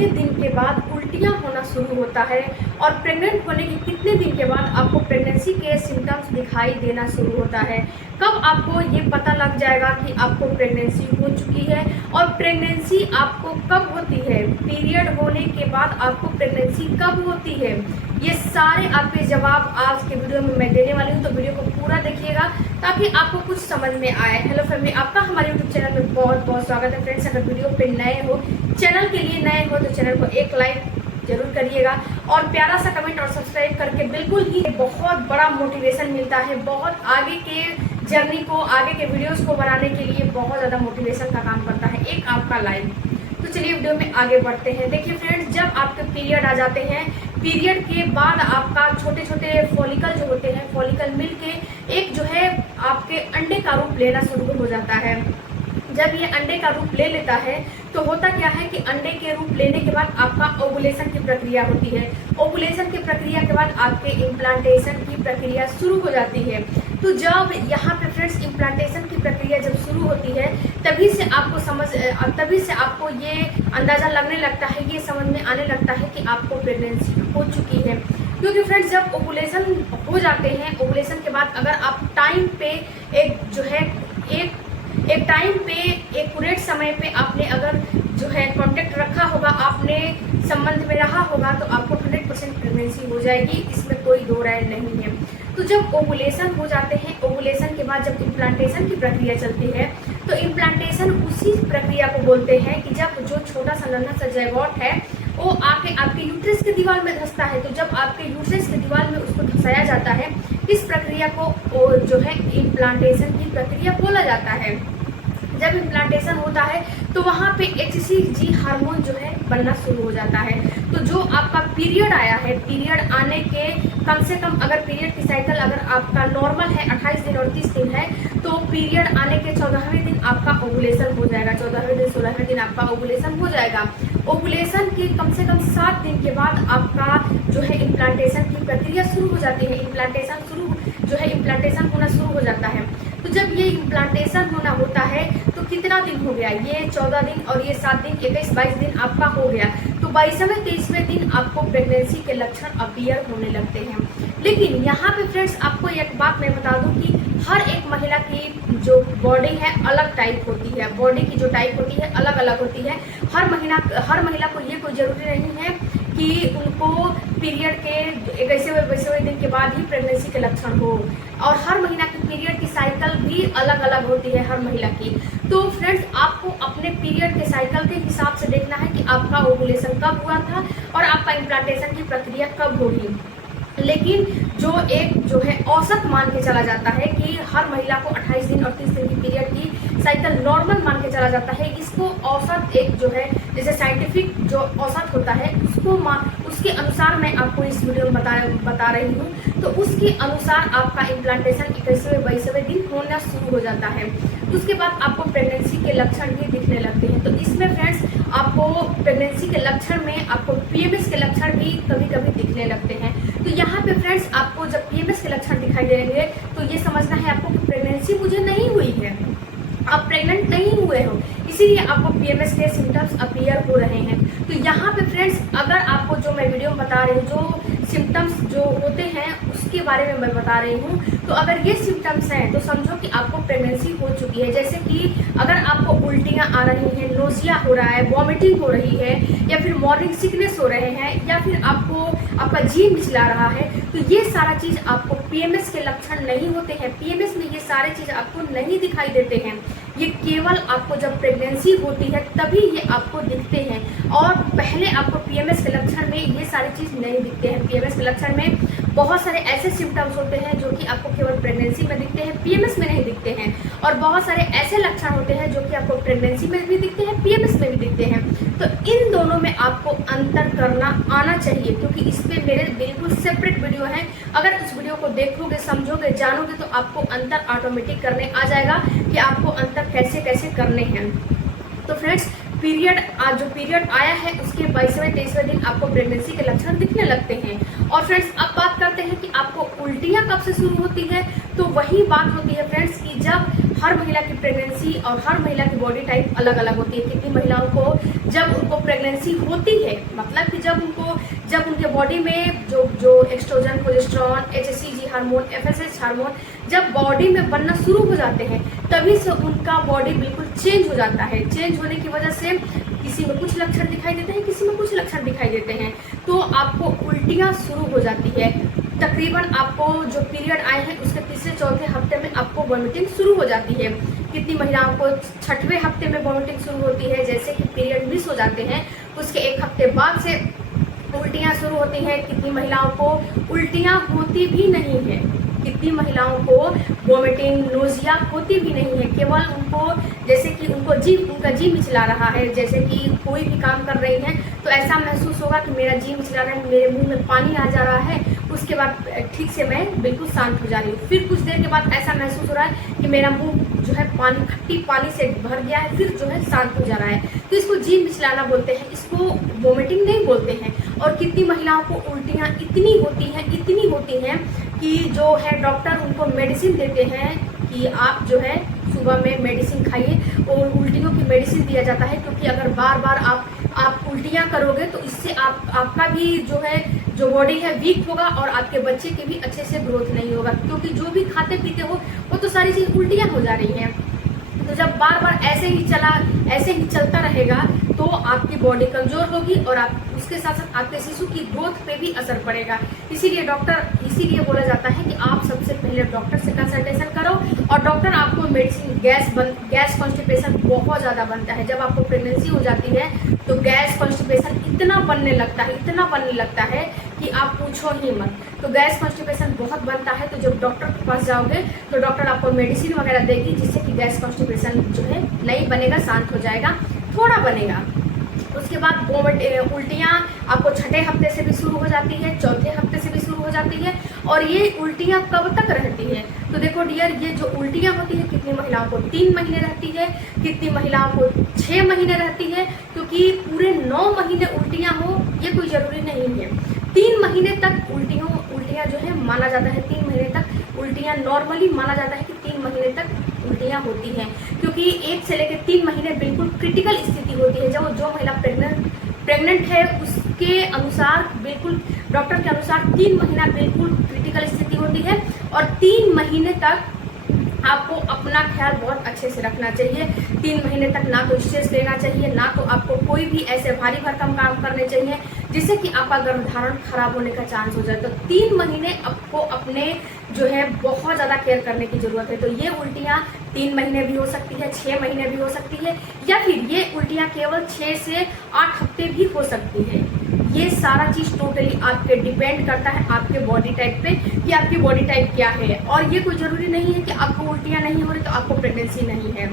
कितने दिन के बाद उल्टियाँ होना शुरू होता है और प्रेग्नेंट होने के कितने दिन के बाद आपको प्रेगनेंसी के सिम्टम्स दिखाई देना शुरू होता है। कब आपको ये पता लग जाएगा कि आपको प्रेगनेंसी हो चुकी है और प्रेगनेंसी आपको कब होती है, पीरियड होने के बाद आपको प्रेगनेंसी कब होती है, ये सारे आपके जवाब आज के वीडियो में मैं देने वाली हूँ। तो वीडियो को पूरा देखिएगा ताकि आपको कुछ समझ में आए। हेलो फैमिली, आपका हमारे यूट्यूब चैनल में बहुत बहुत स्वागत है। फ्रेंड्स, अगर वीडियो पे नए हो, चैनल के लिए नए हो तो चैनल को एक लाइक जरूर करिएगा और प्यारा सा कमेंट और सब्सक्राइब करके बिल्कुल ही बहुत बड़ा मोटिवेशन मिलता है। बहुत आगे के जर्नी को, आगे के वीडियोस को बनाने के लिए बहुत ज़्यादा मोटिवेशन का काम करता है एक आपका लाइक। तो चलिए वीडियो में आगे बढ़ते हैं। देखिए फ्रेंड्स, जब आपके पीरियड आ जाते हैं, पीरियड के बाद आपका छोटे छोटे फॉलिकल जो होते हैं, फॉलिकल मिलके एक जो है आपके अंडे का रूप लेना शुरू हो जाता है। जब ये अंडे का रूप ले लेता है तो होता क्या है कि अंडे के रूप लेने के बाद आपका ओवुलेशन की प्रक्रिया होती है। ओवुलेशन की प्रक्रिया के बाद आपके इम्प्लांटेशन की प्रक्रिया शुरू हो जाती है। तो जब यहाँ पे फ्रेंड्स इम्प्लांटेशन की प्रक्रिया जब शुरू होती है तभी से आपको ये अंदाज़ा लगने लगता है, ये समझ में आने लगता है कि आपको प्रेगनेंसी हो चुकी है। क्योंकि फ्रेंड्स जब ओवुलेशन हो जाते हैं, ओवुलेशन के बाद अगर आप टाइम पे एक टाइम पे एक्यूरेट समय पे आपने अगर जो है कांटेक्ट रखा होगा, आपने संबंध में रहा होगा, तो आपको 100% प्रेगनेंसी हो जाएगी, इसमें कोई दो राय नहीं है। तो जब ओवुलेशन हो जाते हैं, ओवुलेशन के बाद जब इम्प्लांटेशन की प्रक्रिया चलती है तो इम्प्लांटेशन उसी प्रक्रिया को बोलते हैं कि जब जो छोटा सा नन्हा सा ज़ायगोट है वो आके आपके यूट्रस के दीवार में धंसता है। तो जब आपके यूट्रस के दीवार में उसको धंसाया जाता है, इस प्रक्रिया को जो है इम्प्लांटेशन की प्रक्रिया बोला जाता है। जब इम्प्लांटेशन होता है तो वहाँ पे HCG हार्मोन जो है बनना शुरू हो जाता है। तो जो आपका पीरियड आया है, पीरियड आने के कम से कम अगर पीरियड की साइकिल अगर आपका नॉर्मल है 28 दिन और 30 दिन है, तो पीरियड आने के 14वें दिन आपका ओवुलेशन हो जाएगा। 14वें दिन 16वें दिन आपका ओवुलेशन हो जाएगा। ओवुलेशन के कम से कम 7 दिन के बाद आपका जो है इम्प्लांटेशन की प्रक्रिया शुरू हो जाती है। इम्प्लांटेशन होना शुरू हो जाता है। तो जब ये इम्प्लांटेशन होना होता है तो कितना दिन हो गया, ये 14 दिन और ये 7 दिन, 21-22 दिन आपका हो गया। तो 22वें 23वें दिन आपको प्रेगनेंसी के लक्षण अपीयर होने लगते हैं। लेकिन यहाँ पे फ्रेंड्स आपको एक बात मैं बता दूं कि हर एक महिला की जो बॉडी है अलग टाइप होती है। बॉडी की जो टाइप होती है अलग अलग होती है। हर महिला को ये कोई ज़रूरी नहीं है कि उनको पीरियड के 21वें दिन के बाद ही प्रेगनेंसी के लक्षण हो, और हर महिला की पीरियड की साइकिल भी अलग अलग होती है हर महिला की। तो फ्रेंड्स आपको अपने पीरियड के साइकिल के हिसाब से देखना है कि आपका ओवुलेशन कब हुआ था और आपका इम्प्लांटेशन की प्रक्रिया कब होगी। लेकिन जो है औसत मान के चला जाता है कि हर महिला को 28 दिन और 30 दिन की पीरियड की साइकिल नॉर्मल मान के चला जाता है। इसको औसत एक जो है जैसे साइंटिफिक जो औसत होता है उसके अनुसार मैं आपको इस वीडियो में बता रही हूँ। तो उसके अनुसार आपका इम्प्लांटेशन 21वें-22वें दिन होना शुरू हो जाता है। उसके बाद आपको प्रेगनेंसी के लक्षण भी दिखने लगते हैं। तो इसमें फ्रेंड्स आपको प्रेगनेंसी के लक्षण में आपको PMS के लक्षण भी कभी कभी दिखने लगते हैं। तो यहाँ पे फ्रेंड्स आपको जब PMS के लक्षण दिखाई देंगे तो ये समझना है आपको कि प्रेगनेंसी मुझे नहीं हुई है, आप प्रेग्नेंट नहीं हुए हो, इसीलिए आपको PMS के सिम्टम्स अपीयर हो रहे हैं। तो यहाँ पे फ्रेंड्स अगर आपको जो मैं वीडियो में बता रही हूँ, जो सिम्टम्स जो होते हैं उसके बारे में मैं बता रही हूँ, तो अगर ये सिम्टम्स हैं तो समझो कि आपको प्रेगनेंसी हो चुकी है। जैसे कि अगर आपको उल्टियाँ आ रही हैं, नोजिया हो रहा है, वॉमिटिंग हो रही है, या फिर मॉर्निंग सिकनेस हो रहे हैं, या फिर आपका जी मिचला रहा है, तो ये सारा चीज़ आपको PMS के लक्षण नहीं होते हैं। PMS में ये सारे चीज़ आपको नहीं दिखाई देते हैं। ये केवल आपको जब प्रेगनेंसी होती है तभी ये आपको दिखते हैं, और पहले आपको PMS के लक्षण में ये सारी चीज़ नहीं दिखते हैं। PMS के लक्षण में बहुत सारे ऐसे सिम्टम्स होते हैं जो कि आपको केवल प्रेगनेंसी में दिखते हैं, PMS में नहीं दिखते हैं, और बहुत सारे ऐसे लक्षण होते हैं जो कि आपको प्रेगनेंसी में भी दिखते हैं, PMS में भी दिखते हैं। तो इन दोनों में आपको अंतर करना आना चाहिए, क्योंकि इस पर मेरे बिल्कुल सेपरेट वीडियो है। अगर उस वीडियो को देखोगे, समझोगे, जानोगे तो आपको अंतर ऑटोमेटिक करने आ जाएगा कि आपको अंतर कैसे कैसे करने हैं। तो फ्रेंड्स जो पीरियड आया है उसके 22वें-23वें दिन आपको प्रेगनेंसी के लक्षण दिखने लगते हैं। और फ्रेंड्स अब बात करते हैं कि आपको उल्टियाँ कब से शुरू होती है। तो वही बात होती है फ्रेंड्स कि जब हर महिला की प्रेगनेंसी और हर महिला की बॉडी टाइप अलग अलग होती है। कितनी महिलाओं को जब उनको प्रेगनेंसी होती है, मतलब कि जब उनके बॉडी में जो estrogen, progesterone, HCG hormone, FSH hormone जब बॉडी में बनना शुरू हो जाते हैं, तभी से उनका बॉडी बिल्कुल चेंज हो जाता है। चेंज होने की वजह से किसी में कुछ लक्षण दिखाई देते हैं, किसी में कुछ लक्षण दिखाई देते हैं। तो आपको उल्टियाँ शुरू हो जाती है। तकरीबन आपको जो पीरियड आए हैं उसके तीसरे चौथे हफ्ते में आपको वॉमिटिंग शुरू हो जाती है। कितनी महिलाओं को छठवें हफ्ते में वॉमिटिंग शुरू होती है, जैसे कि पीरियड मिस हो जाते हैं उसके एक हफ्ते बाद से उल्टियाँ शुरू होती हैं। कितनी महिलाओं को उल्टियाँ होती भी नहीं है, कितनी महिलाओं को वॉमिटिंग, नोजिया होती भी नहीं है। केवल उनको जैसे कि उनका जी मिचला रहा है, जैसे कि कोई भी काम कर रही हैं तो ऐसा महसूस होगा कि मेरा जी मिचला रहा है, मेरे मुंह में पानी आ जा रहा है, उसके बाद ठीक से मैं बिल्कुल शांत हो जा रही हूँ। फिर कुछ देर के बाद ऐसा महसूस हो रहा है कि मेरा मुंह जो है खट्टी पानी से भर गया है, फिर जो है शांत हो जा रहा है। तो इसको जी मिचलाना बोलते हैं, इसको वॉमिटिंग नहीं बोलते हैं। और कितनी महिलाओं को उल्टियाँ इतनी होती हैं कि जो है डॉक्टर उनको मेडिसिन देते हैं कि आप जो है सुबह में मेडिसिन खाइए, और उल्टियों की मेडिसिन दिया जाता है, क्योंकि अगर बार बार आप उल्टियाँ करोगे तो इससे आपका भी जो बॉडी है वीक होगा और आपके बच्चे के भी अच्छे से ग्रोथ नहीं होगा, क्योंकि जो भी खाते पीते हो वो तो सारी चीज़ उल्टियाँ हो जा रही हैं। तो जब बार बार ऐसे ही चलता रहेगा तो आपकी बॉडी कमजोर होगी और उसके साथ साथ आपके शिशु की ग्रोथ पे भी असर पड़ेगा। इसीलिए बोला जाता है कि आप सबसे पहले डॉक्टर से कंसल्टेशन करो। और डॉक्टर आपको मेडिसिन, गैस कॉन्स्टिपेशन बहुत ज़्यादा बनता है। जब आपको प्रेगनेंसी हो जाती है तो गैस कॉन्स्टिपेशन इतना बनने लगता है कि आप पूछो ही मत। तो गैस कॉन्स्टिपेशन बहुत बनता है, तो जब डॉक्टर के पास जाओगे तो डॉक्टर आपको मेडिसिन वगैरह देगी, जिससे कि गैस कॉन्स्टिपेशन जो है नहीं बनेगा, शांत हो जाएगा, थोड़ा बनेगा। उसके बाद उल्टियाँ आपको छठे हफ्ते से भी शुरू हो जाती है, चौथे हफ्ते से भी शुरू हो जाती है। और ये उल्टियाँ कब तक रहती है? तो देखो डियर, ये जो उल्टियाँ होती है कितनी महिलाओं को 3 महीने रहती है, कितनी महिलाओं को 6 महीने रहती है, क्योंकि पूरे 9 महीने उल्टियाँ हो ये कोई ज़रूरी नहीं है। 3 महीने तक उल्टियाँ जो है माना जाता है, 3 महीने तक उल्टियाँ नॉर्मली माना जाता है कि 3 महीने तक उल्टियाँ होती हैं, क्योंकि 1 से लेकर 3 महीने बिल्कुल क्रिटिकल स्थिति होती है। जब जो महिला प्रेग्नेंट है उसके अनुसार, बिल्कुल डॉक्टर के अनुसार 3 महीना बिल्कुल क्रिटिकल स्थिति होती है। और 3 महीने तक आपको अपना ख्याल बहुत अच्छे से रखना चाहिए। 3 महीने तक ना तो स्ट्रेस लेना चाहिए, ना तो आपको कोई भी ऐसे भारी भरकम काम करने चाहिए जिससे कि आपका गर्भधारण खराब होने का चांस हो जाए। तो 3 महीने आपको अपने जो है बहुत ज़्यादा केयर करने की ज़रूरत है। तो ये उल्टियाँ 3 महीने भी हो सकती है, 6 महीने भी हो सकती है, या फिर ये उल्टियाँ केवल 6 से 8 हफ्ते भी हो सकती है। ये सारा चीज़ टोटली आपके डिपेंड करता है आपके बॉडी टाइप पे कि आपकी बॉडी टाइप क्या है। और ये कोई ज़रूरी नहीं है कि आपको उल्टियाँ नहीं हो रही तो आपको प्रेगनेंसी नहीं है।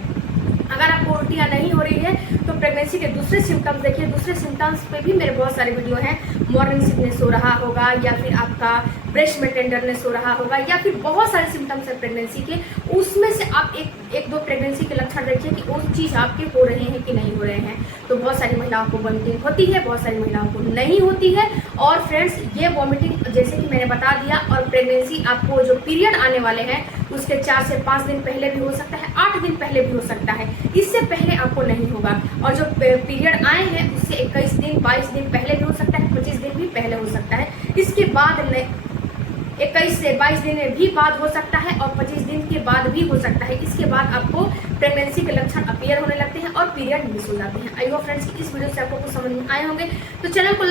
अगर आपको उल्टियाँ नहीं हो रही है तो प्रेगनेंसी के दूसरे सिम्टम्स देखिए। दूसरे सिम्टम्स पे भी मेरे बहुत सारे वीडियो हैं। मॉर्निंग सिकनेस हो रहा होगा, या फिर आपका ब्रेस्ट में टेंडरनेस हो रहा होगा, या फिर बहुत सारे सिम्टम्स है प्रेगनेंसी के। उसमें से आप एक दो प्रेगनेंसी के लक्षण देखिए कि वो चीज़ आपके हो रहे हैं कि नहीं हो रहे हैं। तो बहुत सारी महिलाओं को वॉमिटिंग होती है, बहुत सारी महिलाओं को नहीं होती है। और फ्रेंड्स, ये वॉमिटिंग जैसे कि मैंने बता दिया, और प्रेगनेंसी आपको जो पीरियड आने वाले हैं उसके 4 से 5 दिन पहले भी हो सकता है, 8 दिन पहले भी हो सकता है, इससे पहले आपको नहीं होगा। और जो पीरियड आए हैं उससे 21 दिन 22 दिन पहले भी हो सकता है, 25 दिन भी पहले हो सकता है। इसके बाद 21 से 22 दिन में भी बाद हो सकता है, और 25 दिन के बाद भी हो सकता है। इसके बाद आपको प्रेगनेंसी के लक्षण अपीयर होने लगते हैं और पीरियड मिस हो जाते हैं। आई होप फ्रेंड्स कि इस वीडियो से आपको कुछ समझ में आए होंगे। तो चैनल को